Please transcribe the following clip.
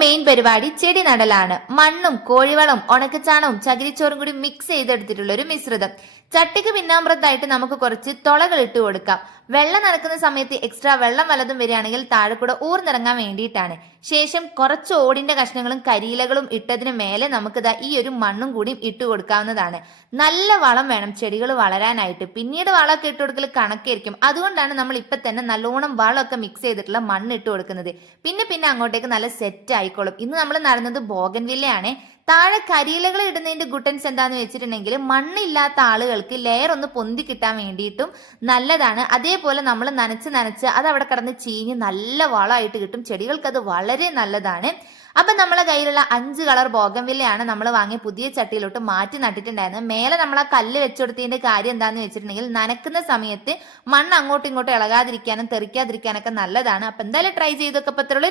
Main പരിപാടി ചെടി നടലാണ്. മണ്ണും കോഴിവളവും ഉണക്കച്ചാണവും ചകിരിച്ചോറും കൂടി മിക്സ് ചെയ്തെടുത്തിട്ടുള്ള ഒരു മിശ്രിതം. ചട്ടിക്ക് പിന്നാമ്പുറത്തായിട്ട് നമുക്ക് കുറച്ച് തുളകൾ ഇട്ട് കൊടുക്കാം. വെള്ളം നനക്കുന്ന സമയത്ത് എക്സ്ട്രാ വെള്ളം വല്ലതും വരികയാണെങ്കിൽ താഴെ കൂടെ ഊർന്നിറങ്ങാൻ വേണ്ടിയിട്ടാണ്. ശേഷം കുറച്ച് ഓടിന്റെ കഷ്ണങ്ങളും കരിയിലകളും ഇട്ടതിന് മേലെ നമുക്ക് ഈ ഒരു മണ്ണും കൂടി ഇട്ട് കൊടുക്കാവുന്നതാണ്. നല്ല വളം വേണം ചെടികൾ വളരാനായിട്ട്. പിന്നീട് വളമൊക്കെ ഇട്ട് കൊടുക്കൽ കണക്കായിരിക്കും. അതുകൊണ്ടാണ് നമ്മൾ ഇപ്പൊ തന്നെ നല്ലോണം വളമൊക്കെ മിക്സ് ചെയ്തിട്ടുള്ള മണ്ണ് ഇട്ട് കൊടുക്കുന്നത്. പിന്നെ അങ്ങോട്ടേക്ക് നല്ല സെറ്റ് ആയിക്കോളും. ഇന്ന് നമ്മൾ നടുന്നത് ബോഗൻവില്ലയാണ്. താഴെ കരിയിലകൾ ഇടുന്നതിന്റെ ഗുട്ടൻസ് എന്താന്ന് വെച്ചിട്ടുണ്ടെങ്കിൽ മണ്ണില്ലാത്ത ആളുകൾക്ക് ലെയർ ഒന്ന് പൊന്തി കിട്ടാൻ വേണ്ടിയിട്ടും നല്ലതാണ്. അതേപോലെ നമ്മൾ നനച്ച് അത് അവിടെ കിടന്ന് ചീഞ്ഞ് നല്ല വളമായിട്ട് കിട്ടും. ചെടികൾക്ക് അത് വളരെ നല്ലതാണ്. അപ്പൊ നമ്മളെ കയ്യിലുള്ള 5 കളർ ബോഗൻവില്ലയാണ് നമ്മൾ വാങ്ങിയ പുതിയ ചട്ടിയിലോട്ട് മാറ്റി നട്ടിട്ടുണ്ടായിരുന്നത്. മേലെ നമ്മൾ ആ കല്ല് വെച്ചുകൊടുത്തതിന്റെ കാര്യം എന്താന്ന് വെച്ചിട്ടുണ്ടെങ്കിൽ നനക്കുന്ന സമയത്ത് മണ്ണ് അങ്ങോട്ടും ഇങ്ങോട്ടും ഇളകാതിരിക്കാനും തെറിക്കാതിരിക്കാനൊക്കെ നല്ലതാണ്. അപ്പൊ എന്തായാലും ട്രൈ ചെയ്തൊക്കെ പറ്റുള്ളൂ.